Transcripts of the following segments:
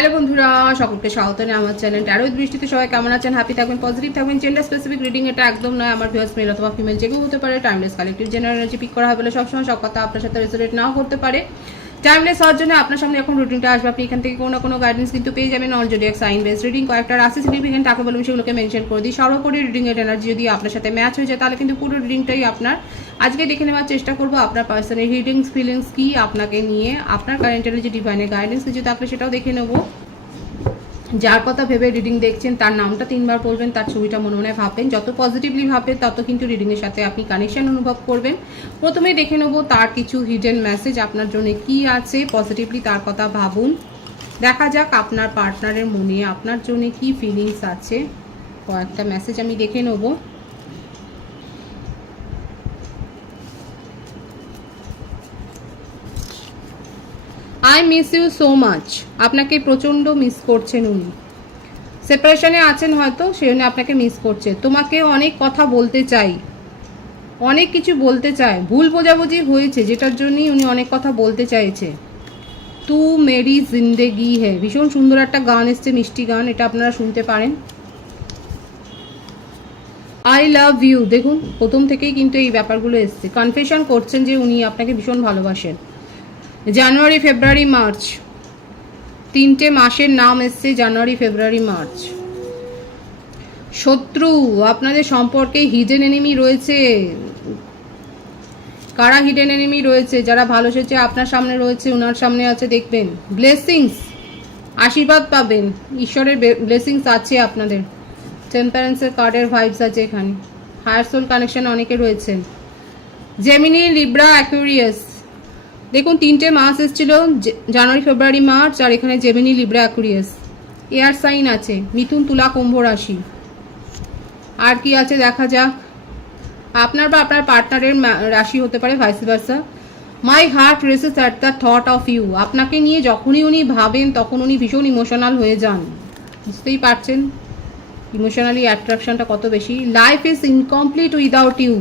Hello বন্ধুরা, সকলকে স্বাগত জানাই আমার চ্যানেল ট্যারো উইথ বৃষ্টিতে। সবাই কেমন আছেন? হ্যাপি থাকবেন, পজিটিভ থাকবেন। জেন্ডার স্পেসিফিক রিডিং এটা একদম নয়। আমার ভিউয়ার্স মেল অথবা ফিমেল যে কেউ হতে পারে। Timeless collective general energy pick করা হয় বলে সবসময় সব কথা আপনার সাথে রেজোনেট নাও করতে পারে। টাইমলেস হওয়ার জন্য আপনার সামনে এখন রুটিনটা আসবে। আপনি এখান থেকে কোনো না কোনো গাইডেন্স কিন্তু পেয়ে যাবেন। On zodiac sign base reading কয়েকটা রাশি সিগনিফিকেন্ট কাকে বলবেন সেগুলোকে মেনশন করে দিই। সর্বোপরি রিডিং এর এনার্জি যদি আপনার সাথে ম্যাচ হয়ে যায় তাহলে কিন্তু পুরো রিডিংটাই আপনার। আজকে দেখে নেওয়ার চেষ্টা করবো আপনার পার্সোনাল রিডিংস ফিলিংস কি আপনাকে নিয়ে, আপনার কারেন্ট এনার্জি ডিভাইনের গাইডেন্স কিছু থাকলে সেটাও দেখে নেবো। যার কথা ভেবে রিডিং দেখছেন তার নামটা 3 বার বলবেন, তার ছবিটা মনে মনে ভাববেন। যত পজিটিভলি ভাববেন তত কিন্তু রিডিংয়ের সাথে আপনি কানেকশন অনুভব করবেন। প্রথমে দেখে নেব তার কিছু হিডেন মেসেজ আপনার জন্য কি আছে। পজিটিভলি তার কথা ভাবুন। দেখা যাক আপনার পার্টনারের মনে আপনার জন্য কি ফিলিংস আছে। কয়েকটা মেসেজ আমি দেখে নেব। I miss you so much. আপনাকে প্রচণ্ড মিস করছেন উনি। সেপারেশনে আছেন হয়তো, সেই জন্য আপনাকে মিস করছে। তোমাকে অনেক কথা বলতে চাই, অনেক কিছু বলতে চায়। ভুল বোঝাবুঝি হয়েছে যেটার জন্যই উনি অনেক কথা বলতে চাইছে। তু মেরি জিন্দেগি হে, ভীষণ সুন্দর একটা গান এসছে, মিষ্টি গান, এটা আপনারা শুনতে পারেন। আই লাভ ইউ, দেখুন প্রথম থেকেই কিন্তু এই ব্যাপারগুলো এসছে। কনফেশন করছেন যে উনি আপনাকে ভীষণ ভালোবাসেন। জানুয়ারি ফেব্রুয়ারি মার্চ, 3টে মাসের নাম এসছে, জানুয়ারি ফেব্রুয়ারি মার্চ। শত্রু, আপনাদের সম্পর্কে হিডেন এনিমি রয়েছে। কারা হিডেন এনিমি রয়েছে? যারা ভালো সেচে আপনার সামনে রয়েছে, ওনার সামনে আছে দেখবেন। ব্লেসিংস, আশীর্বাদ পাবেন, ঈশ্বরের ব্লেসিংস আছে আপনাদের। টেম্পারেন্সের কার্ডের ভাইবস আছে এখানে। হায়ার সোল কানেকশন অনেকে রয়েছেন। জেমিনি, লিব্রা, অ্যাকুয়ারিয়াস, দেখুন 3টে মাস এসেছিল, জানুয়ারি ফেব্রুয়ারি মার্চ, আর এখানে Gemini, Libra, Aquarius. Air sign আছে, মিথুন, তুলা, কুম্ভ রাশি। আর কি আছে দেখা যাক। আপনার বা আপনার পার্টনারের রাশি হতে পারে, vice versa. My heart races at the thought of you. আপনাকে নিয়ে যখনই উনি ভাবেন তখন উনি ভীষণ ইমোশনাল হয়ে যান, বুঝতেই পারছেন ইমোশনালি অ্যাট্রাকশনটা কত বেশি। Life is incomplete without you.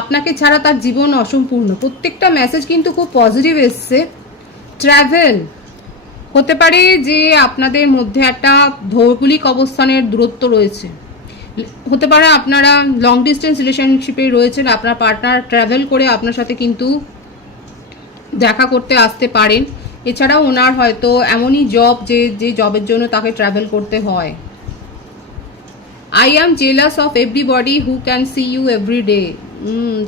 আপনাকে ছাড়া তার জীবন অসম্পূর্ণ। প্রত্যেকটা মেসেজ কিন্তু খুব পজিটিভ এসছে। ট্রাভেল হতে পারে যে আপনাদের মধ্যে একটা ভৌগোলিক অবস্থানের দূরত্ব রয়েছে। হতে পারে আপনারা লং ডিস্টেন্স রিলেশনশিপে রয়েছেন, আপনার পার্টনার ট্রাভেল করে আপনার সাথে কিন্তু দেখা করতে আসতে পারেন। এছাড়াও ওনার হয়তো এমনই জব যে জবের জন্য তাকে ট্রাভেল করতে হয়। I am jealous of everybody who can see you every day.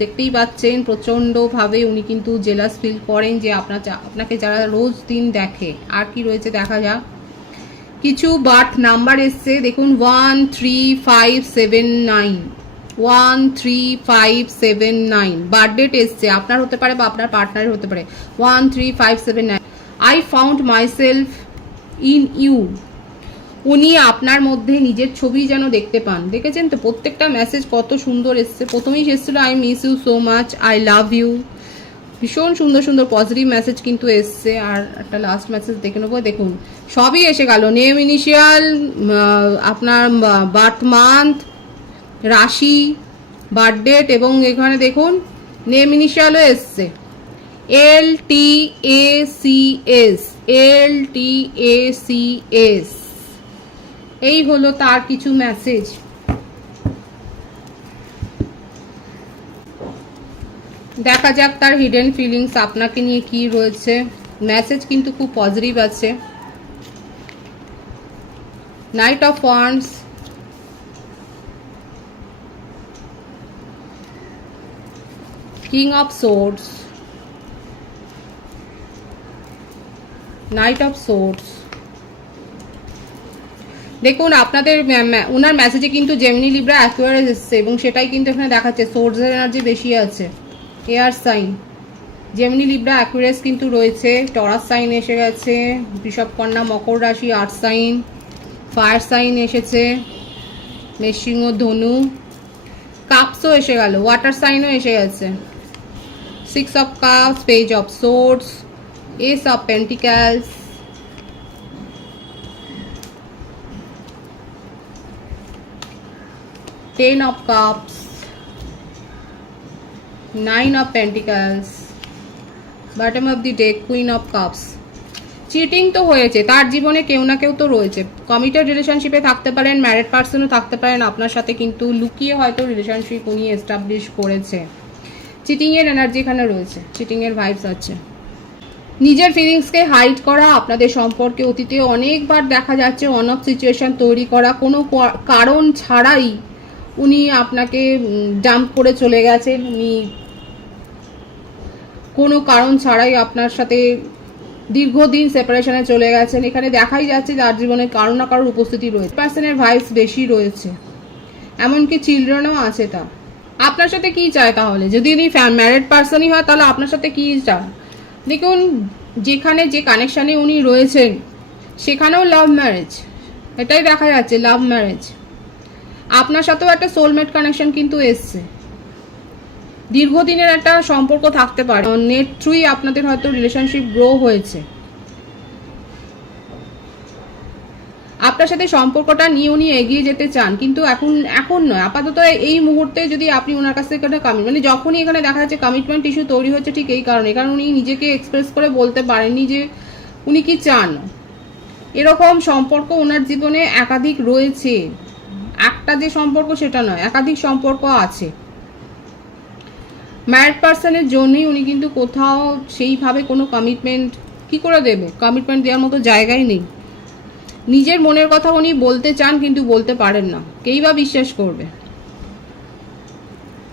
দেখতেই পাচ্ছেন প্রচণ্ডভাবে উনি কিন্তু জেলাস ফিল করেন যে আপনাকে যারা রোজ দিন দেখে। আর কি রয়েছে দেখা যাক। কিছু বার্থ নাম্বার এসছে, দেখুন 13579, 13579 বার্থ ডেট এসছে। আপনার হতে পারে বা আপনার পার্টনারের হতে পারে। 13579। I found myself in you. উনি আপনার মধ্যে নিজের ছবি যেন দেখতে পান। দেখেছেন তো প্রত্যেকটা মেসেজ কত সুন্দর এসছে। প্রথমেই এসেছিল I miss you so much, I love you. ভীষণ সুন্দর সুন্দর পজিটিভ মেসেজ কিন্তু এসছে। আর একটা লাস্ট মেসেজ দেখে নেবো। দেখুন সবই এসে গেল, নেম, ইনিশিয়াল, আপনার বার্থ মান্থ, রাশি, বার্থ ডেট, এবং এখানে দেখুন নেম ইনিশিয়ালও এসছে, LTACS, LTACS। এই হলো তার কিছু মেসেজ। দেখা যাক তার হিডেন ফিলিংস আপনাকে নিয়ে কি রয়েছে। মেসেজ কিন্তু খুব পজিটিভ আছে। Night of wands, king of swords, night of swords. দেখুন আপনাদের ওনার মেসেজে কিন্তু জেমিনি, লিব্রা, অ্যাকুয়ারিয়াস এসছে এবং সেটাই কিন্তু এখানে দেখাচ্ছে। সোর্সের এনার্জি বেশি আছে। Air sign, Gemini, Libra, Aquarius কিন্তু রয়েছে। টরাস সাইন এসে গেছে, বৃষভ, কন্যা, মকর রাশি, আর্থ সাইন, ফায়ার সাইন এসেছে, মেষসিংহ, ধনু, কাপসও এসে গেল, ওয়াটার সাইনও এসে গেছে। 6 of cups, page of swords, S of পেন্টিক্যালস, 10 of cups, 9 of pentacles, bottom of the deck, queen of cups। Cheating তো হয়েছে, তার জীবনে কেউ না কেউ তো রয়েছে। কমিটেড রিলেশনশিপে থাকতে পারেন, ম্যারিড পার্সনও থাকতে পারেন আপনার সাথে, কিন্তু লুকিয়ে হয়তো রিলেশনশিপ উনি এস্টাবলিশ করেছে। চিটিংয়ের এনার্জি এখানে রয়েছে, চিটিংয়ের ভাইবস আছে। নিজের ফিলিংসকে হাইড করা, আপনাদের সম্পর্কে অতীতে অনেকবার দেখা যাচ্ছে অন অফ সিচুয়েশন তৈরি করা, কোনো কারণ ছাড়াই উনি আপনাকে ডাম্প করে চলে গেছেন, উনি কোনো কারণ ছাড়াই আপনার সাথে দীর্ঘদিন সেপারেশনে চলে গেছেন। এখানে দেখাই যাচ্ছে যার জীবনে কারো না কারোর উপস্থিতি রয়েছে, পার্সনের ভাইবস বেশি রয়েছে, এমনকি চিলড্রেনও আছে। তা আপনার সাথে কি চায় তাহলে? যদি উনি ম্যারিড পার্সনই হয় তাহলে আপনার সাথে কি চায়? দেখুন, যেখানে যে কানেকশানে উনি রয়েছেন সেখানেও লাভ ম্যারেজ, এটাই দেখা যাচ্ছে, লাভ ম্যারেজ। আপনার সাথেও একটা সোলমেট কানেকশন কিন্তু এসছে, দীর্ঘদিনের একটা সম্পর্ক থাকতে পারে, নেট থ্রুই আপনাদের হয়তো রিলেশনশিপ গ্রো হয়েছে। আপনার সাথে সম্পর্কটা নিয়ে উনি এগিয়ে যেতে চান, কিন্তু এখন নয়, আপাতত এই মুহূর্তে যদি আপনি ওনার কাছ থেকে একটা মানে যখনই এখানে দেখা যাচ্ছে কমিটমেন্ট ইস্যু তৈরি হচ্ছে, ঠিক এই কারণে, কারণ উনি নিজেকে এক্সপ্রেস করে বলতে পারেননি যে উনি কি চান। এরকম সম্পর্ক ওনার জীবনে একাধিক রয়েছে, একটা যে সম্পর্ক সেটা নয়, একাধিক সম্পর্ক আছে। ম্যারিড পার্সনের জন্যই উনি কিন্তু কোথাও সেইভাবে কোনো কমিটমেন্ট কি করে দেবে, কমিটমেন্ট দেওয়ার মতো জায়গায় নেই। নিজের মনের কথা উনি বলতে চান কিন্তু বলতে পারেন না, কেই বা বিশ্বাস করবে।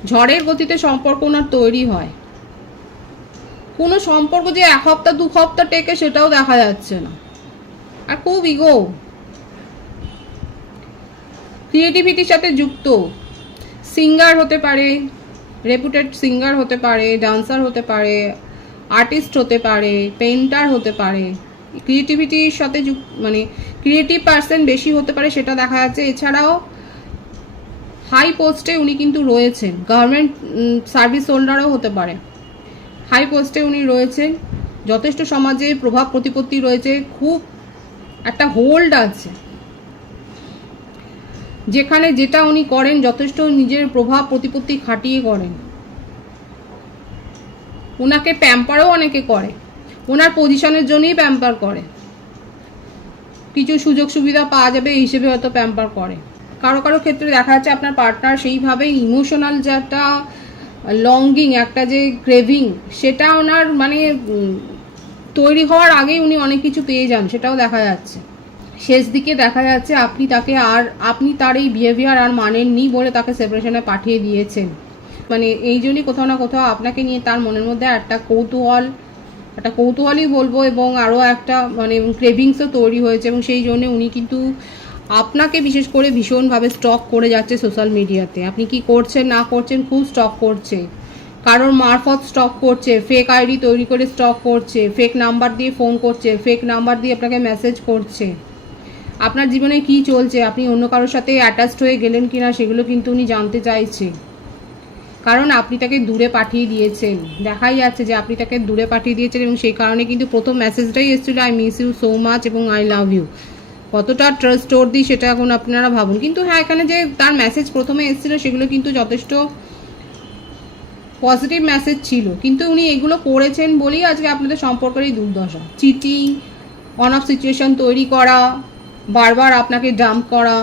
ঝড়ের গতিতে সম্পর্ক ওনার তৈরি হয়, কোনো সম্পর্ক যে 1 সপ্তাহ 2 সপ্তাহ টেকে সেটাও দেখা যাচ্ছে না। আর খুব ইগো, ক্রিয়েটিভিটির সাথে যুক্ত, সিঙ্গার হতে পারে, রেপুটেড সিঙ্গার হতে পারে, ডান্সার হতে পারে, আর্টিস্ট হতে পারে, পেইন্টার হতে পারে, ক্রিয়েটিভিটির সাথে মানে ক্রিয়েটিভ পার্সন বেশি হতে পারে সেটা দেখা যাচ্ছে। এছাড়াও হাই পোস্টে উনি কিন্তু রয়েছেন, গভর্নমেন্ট সার্ভিস হোল্ডারও হতে পারে, হাই পোস্টে উনি রয়েছেন, যথেষ্ট সমাজে প্রভাব প্রতিপত্তি রয়েছে, খুব একটা হোল্ড আছে, যেখানে যেটা উনি করেন যথেষ্ট নিজের প্রভাব প্রতিপত্তি খাটিয়ে করেন। ওনাকে প্যাম্পারও অনেকে করে, ওনার পজিশনের জন্যই প্যাম্পার করে, কিছু সুযোগ সুবিধা পাওয়া যাবে এই হিসেবে হয়তো প্যাম্পার করে। কারো কারো ক্ষেত্রে দেখা যাচ্ছে আপনার পার্টনার সেইভাবে ইমোশনাল যে একটা লঙ্গিং, একটা যে ক্রেভিং, সেটা ওনার মানে তৈরি হওয়ার আগেই উনি অনেক কিছু পেয়ে যান, সেটাও দেখা যাচ্ছে। শেষ দিকে দেখা যাচ্ছে আপনি তার এই বিহেভিয়ার আর মানেননি বলে তাকে সেপারেশনে পাঠিয়ে দিয়েছেন। মানে এই জন্যই কোথাও না কোথাও আপনাকে নিয়ে তার মনের মধ্যে একটা কৌতূহলই বলবো, এবং আরও একটা মানে ক্রেভিংসও তৈরি হয়েছে, এবং সেই জন্য উনি কিন্তু আপনাকে বিশেষ করে ভীষণভাবে স্টক করে যাচ্ছে সোশ্যাল মিডিয়াতে। আপনি কি করছেন না করছেন খুব স্টক করছে, কারোর মারফত স্টক করছে, ফেক আইডি তৈরি করে স্টক করছে, ফেক নাম্বার দিয়ে ফোন করছে, ফেক নাম্বার দিয়ে আপনাকে মেসেজ করছে। আপনার জীবনে কি চলছে, আপনি অন্য কারোর সাথে অ্যাটাচড হয়ে গেলেন কিনা সেগুলো কিন্তু উনি জানতে চাইছে, কারণ আপনি তাকে দূরে পাঠিয়ে দিয়েছেন। দেখাই যাচ্ছে যে আপনি তাকে দূরে পাঠিয়ে দিয়েছেন, এবং সেই কারণে কিন্তু প্রথম মেসেজটাই এসেছিল I miss you so much এবং আই লাভ ইউ। কতটা ট্রাস্ট দিই সেটা এখন আপনারা ভাবুন। কিন্তু হ্যাঁ, এখানে যে তার মেসেজ প্রথমে এসেছিল সেগুলো কিন্তু যথেষ্ট পজিটিভ মেসেজ ছিল, কিন্তু উনি এগুলো করেছেন বলেই আজকে আপনাদের সম্পর্কের এই দুর্দশা। চিটিং, অন অফ সিচুয়েশন তৈরি করা, বারবার আপনাকে ডাম্প করা,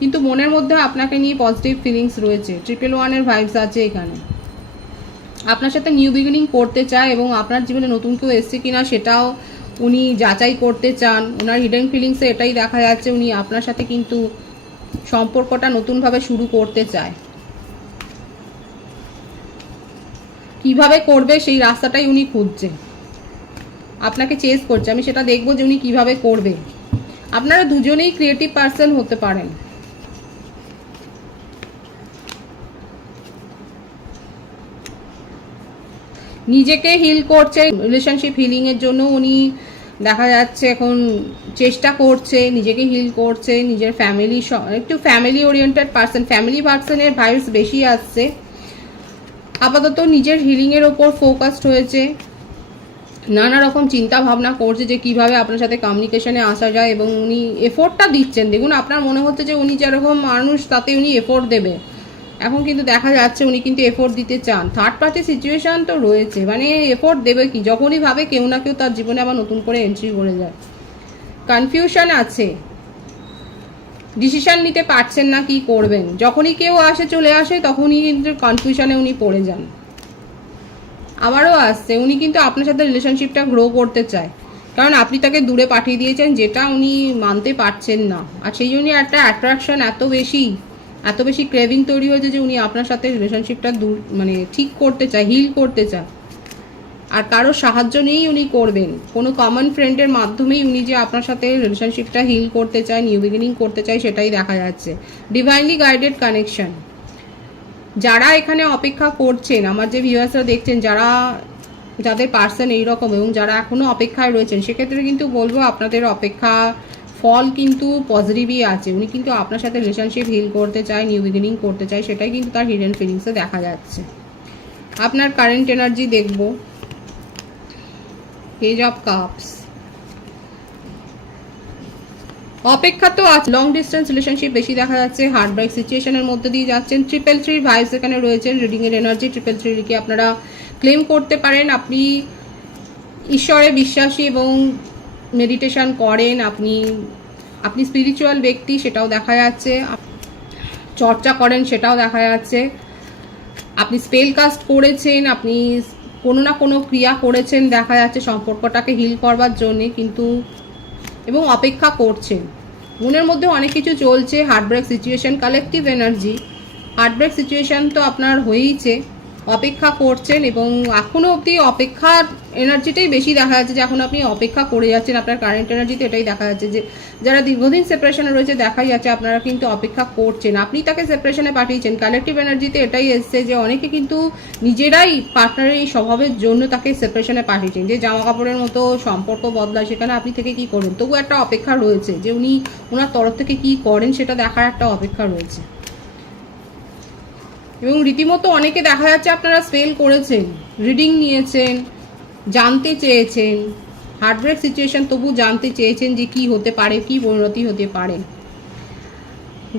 কিন্তু মনের মধ্যে আপনাকে নিয়ে পজিটিভ ফিলিংস রয়েছে, 111-এর ভাইবস আছে এখানে। আপনার সাথে নিউ বিগিনিং করতে চায়, এবং আপনার জীবনে নতুন কেউ এসছে কিনা সেটাও উনি যাচাই করতে চান। ওনার হিডেন ফিলিংসে এটাই দেখা যাচ্ছে, উনি আপনার সাথে কিন্তু সম্পর্কটা নতুনভাবে শুরু করতে চায়। কিভাবে করবে সেই রাস্তাটাই উনি খুঁজছে, আপনাকে চেস করছে। আমি সেটা দেখবো যে উনি কিভাবে করবে। আপনারা দুজনেই ক্রিয়েটিভ পার্সন হতে পারেন। নিজেকে হিল করছে, রিলেশনশিপ হিলিং এর জন্য উনি দেখা যাচ্ছে এখন চেষ্টা করছে, নিজেকে হিল করছে, নিজের ফ্যামিলি, একটু ফ্যামিলি ওরিয়েন্টেড পার্সন, ফ্যামিলি পার্সনের ভাইবস বেশি আসছে। আপাতত নিজের হিলিংয়ের ওপর ফোকাসড হয়েছে, নানা রকম চিন্তা ভাবনা করছে যে কিভাবে আপনার সাথে কমিউনিকেশনে আসা যায়, এবং উনি এফোর্টটা দিচ্ছেন। দেখুন, আপনার মনে হচ্ছে যে উনি যেরকম মানুষ তাতে উনি এফোর্ট দেবে, এখন কিন্তু দেখা যাচ্ছে উনি কিন্তু এফোর্ট দিতে চান। থার্ড পার্টি সিচুয়েশন তো রয়েছে, মানে এফোর্ট দেবে কি, যখনই ভাবে কেউ না কেউ তার জীবনে আবার নতুন করে এন্ট্রি করে যায়। কনফিউশন আছে, ডিসিশন নিতে পারছেন না কি করবেন। যখনই কেউ আসে চলে আসে তখনই কিন্তু কনফিউশনে উনি পড়ে যান। আবারও আসছে, উনি কিন্তু আপনার সাথে রিলেশনশিপটা গ্রো করতে চায়, কারণ আপনি তাকে দূরে পাঠিয়ে দিয়েছেন যেটা উনি মানতে পারছেন না। আর সেই জন্য একটা অ্যাট্রাকশন এত বেশি ক্রেভিং তৈরি হয়েছে যে উনি আপনার সাথে রিলেশনশিপটা মানে ঠিক করতে চায়, হিল করতে চায়। আর কারো সাহায্য নিয়েই উনি করবেন, কোনো কমন ফ্রেন্ডের মাধ্যমেই উনি যে আপনার সাথে রিলেশনশিপটা হিল করতে চায়, নিউ বিগিনিং করতে চায়, সেটাই দেখা যাচ্ছে। Divinely guided connection. যারা এখানে অপেক্ষা করছেন, আমার যে ভিউয়ার্সরা দেখছেন, যাদের পার্সন এইরকম এবং যারা এখনো অপেক্ষায় রয়েছেন, সেক্ষেত্রে কিন্তু বলবো আপনাদের অপেক্ষা ফল কিন্তু পজিটিভই আছে। উনি কিন্তু আপনার সাথে রিলেশনশিপ হিল করতে চায়, নিউ বিগিনিং করতে চায়, সেটাই কিন্তু তার হিডেন ফিলিংসে দেখা যাচ্ছে। আপনার কারেন্ট এনার্জি দেখবো, পেজ অফ কাপস। অপেক্ষা তো আছে, লং ডিস্টেন্স রিলেশনশিপ বেশি দেখা যাচ্ছে, হার্ট ব্রেক সিচুয়েশনের মধ্যে দিয়ে যাচ্ছেন। 333 ভাইবস এখানে রয়েছেন। রিডিং এর এনার্জি 333 লিখে আপনারা ক্লেম করতে পারেন। আপনি ঈশ্বরে বিশ্বাসী এবং মেডিটেশন করেন, আপনি স্পিরিচুয়াল ব্যক্তি, সেটাও দেখা যাচ্ছে। চর্চা করেন, সেটাও দেখা যাচ্ছে। আপনি স্পেল কাস্ট করেছেন, আপনি কোনো না কোনো ক্রিয়া করেছেন দেখা যাচ্ছে সম্পর্কটাকে হিল করবার জন্যে, কিন্তু এবং অপেক্ষা করছেন। মনের মধ্যে অনেক কিছু চলছে। Heartbreak situation, collective energy, heartbreak situation তো আপনার হয়েইছে, অপেক্ষা করছেন এবং এখনও অবধি অপেক্ষার এনার্জিটাই বেশি দেখা যাচ্ছে, যে এখন আপনি অপেক্ষা করে যাচ্ছেন। আপনার কারেন্ট এনার্জিতে এটাই দেখা যাচ্ছে যে যারা দীর্ঘদিন সেপারেশনে রয়েছে দেখাই যাচ্ছে আপনারা কিন্তু অপেক্ষা করছেন, আপনি তাকে সেপারেশনে পাঠিয়েছেন। কালেকটিভ এনার্জিতে এটাই এসছে যে অনেকে কিন্তু নিজেরাই পার্টনারের এই স্বভাবের জন্য তাকে সেপারেশনে পাঠিয়েছেন। যে জামা কাপড়ের মতো সম্পর্ক বদলায়, সেখানে আপনি থেকে কি করবেন, তবু একটা অপেক্ষা রয়েছে যে উনি ওনার তরফ থেকে কি করেন সেটা দেখার একটা অপেক্ষা রয়েছে। এবং রীতিমতো অনেকে দেখা যাচ্ছে আপনারা স্পেল করেছেন, রিডিং নিয়েছেন, জানতে চেয়েছেন হার্টব্রেক সিচুয়েশন, তবু জানতে চেয়েছেন যে কি হতে পারে, কি পরিণতি হতে পারে।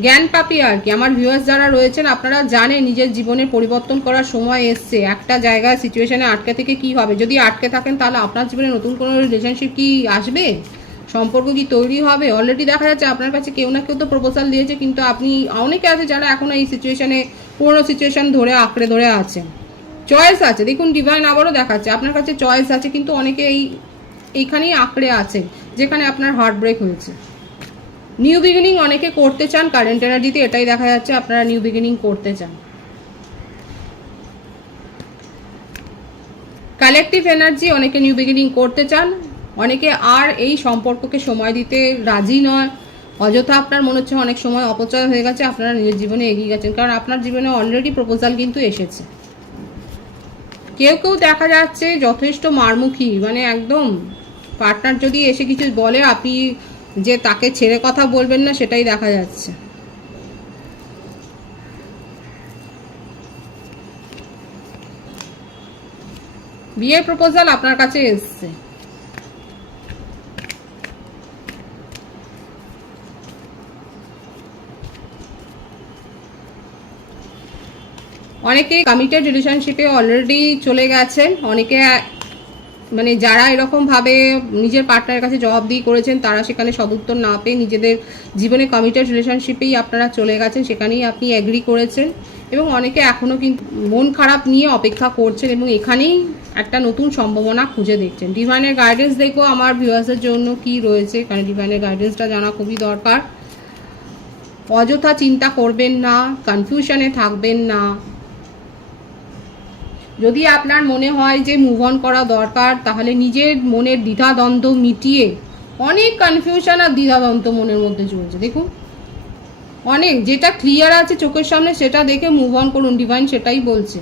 জ্ঞান পাপি আর কি, আমার ভিউয়ার্স যারা রয়েছেন আপনারা জানেন নিজের জীবনে পরিবর্তন করার সময় এসছে। একটা জায়গায় সিচুয়েশনে আটকে থেকে কি হবে, যদি আটকে থাকেন তাহলে আপনার জীবনে নতুন কোনো রিলেশনশিপ কি আসবে, সম্পর্ক কি তৈরি হবে। অলরেডি দেখা যাচ্ছে আপনার কাছে কেউ না কেউ তো প্রপোজাল দিয়েছে, কিন্তু আপনি অনেকে আছে যারা এখনো এই সিচুয়েশনে পুরনো সিচুয়েশন আঁকড়ে ধরে আছেন। চয়েস আছে, দেখুন ডিভাইন আবারও দেখাচ্ছে আপনার কাছে চয়েস আছে, কিন্তু অনেকে এইখানেই আঁকড়ে আছে যেখানে আপনার হার্ট ব্রেক হয়েছে। নিউ বিগিনিং অনেকে করতে চান, কারেন্ট এনার্জিতে এটাই দেখা যাচ্ছে আপনারা নিউ বিগিনিং করতে চান। কালেকটিভ এনার্জি, অনেকে নিউ বিগিনিং করতে চান, অনেকে আর এই সম্পর্ককে সময় দিতে রাজি নয়। অযথা আপনার মনে হচ্ছে অনেক সময় অপচয় হয়ে গেছে, আপনারা নিজের জীবনে এগিয়ে গেছেন, কারণ আপনার জীবনে অলরেডি প্রপোজাল কিন্তু এসেছে। কেউ কেউ দেখা যাচ্ছে যথেষ্ট মারমুখী, মানে একদম পার্টনার যদি এসে কিছু বলে আপনি যে তাকে ছেড়ে কথা বলবেন না, সেটাই দেখা যাচ্ছে। বিয়ের প্রপোজাল আপনার কাছে এসছে। অনেকে কমিটেড রিলেশনশিপে অলরেডি চলে গেছেন, অনেকে মানে যারা এরকমভাবে নিজের পার্টনারের কাছে জবাবদিহি করেছেন তারা সেখানে সদুত্তর না পেয়ে নিজেদের জীবনে কমিটেড রিলেশনশিপেই আপনারা চলে গেছেন, সেখানেই আপনি অ্যাগ্রি করেছেন। এবং অনেকে এখনও কিন্তু মন খারাপ নিয়ে অপেক্ষা করছেন এবং এখানেই একটা নতুন সম্ভাবনা খুঁজে দেখছেন। ডিভাইনের গাইডেন্স দেখো আমার ভিউয়ার্সের জন্য কি রয়েছে, কারণ ডিভাইনের গাইডেন্সটা জানা খুবই দরকার। অযথা চিন্তা করবেন না, কনফিউশনে থাকবেন না। যদি আপনার মনে হয় যে মুভ অন করা দরকার, তাহলে নিজের মনের দ্বিধাদ্বন্দ্ব মিটিয়ে, অনেক কনফিউশন আর দ্বিধাদ্বন্দ্ব মনের মধ্যে চলছে, দেখুন অনেক, যেটা ক্লিয়ার আছে চোখের সামনে সেটা দেখে মুভ অন করুন। ডিভাইন সেটাই বলছে,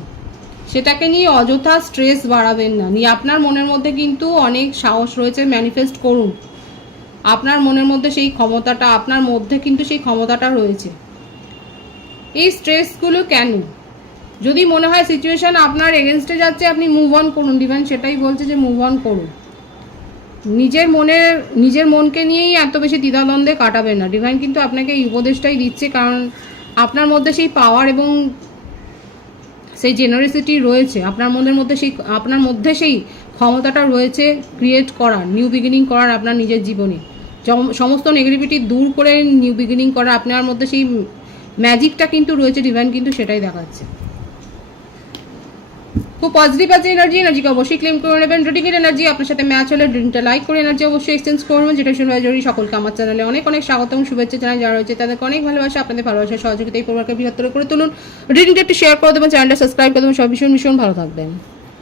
সেটাকে নিয়ে অযথা স্ট্রেস বাড়াবেন না। নিয়ে আপনার মনের মধ্যে কিন্তু অনেক সাহস রয়েছে, ম্যানিফেস্ট করুন। আপনার মনের মধ্যে সেই ক্ষমতাটা, আপনার মধ্যে কিন্তু সেই ক্ষমতাটা রয়েছে। এই স্ট্রেসগুলো কেন, যদি মনে হয় সিচুয়েশন আপনার এগেনস্টে যাচ্ছে, আপনি মুভ অন করুন। ডিভাইন সেটাই বলছে যে মুভ অন করুন। নিজের মনকে নিয়েই এত বেশি দ্বিধাদ্বন্দ্বে কাটাবেন না। ডিভাইন কিন্তু আপনাকে এই উপদেশটাই দিচ্ছে, কারণ আপনার মধ্যে সেই পাওয়ার এবং সেই জেনারেসিটি রয়েছে আপনার মনের মধ্যে, আপনার মধ্যে সেই ক্ষমতাটা রয়েছে ক্রিয়েট করার, নিউ বিগিনিং করার আপনার নিজের জীবনে। সমস্ত নেগেটিভিটি দূর করে নিউ বিগিনিং করা আপনার মধ্যে সেই ম্যাজিকটা কিন্তু রয়েছে, ডিভাইন কিন্তু সেটাই দেখাচ্ছে। খুব পজিটিভ আছে এনার্জিকে অবশ্যই ক্লেম করে নেবেন। রিডিংয়ের এনার্জি আপনার সাথে ম্যাচ হলে রিডিংটা লাইক করে এনার্জি অবশ্যই এক্সচেঞ্জ করবেন, যেটা শুনে জরুরি। সকলকে আমার চ্যানেলে অনেক অনেক স্বাগতম, শুভেচ্ছা জানাই। যারা রয়েছে তাদেরকে অনেক ভালোবাসা, আপনাদের ভালোবাসার সহযোগিতা এই পরিবারকে বৃহত্তর করে তুলুন। রিডিংটা একটু শেয়ার করে দেবেন, চ্যানেলটা সাবস্ক্রাইব করে দেবেন। সব ভীষণ ভীষণ ভালো থাকবেন।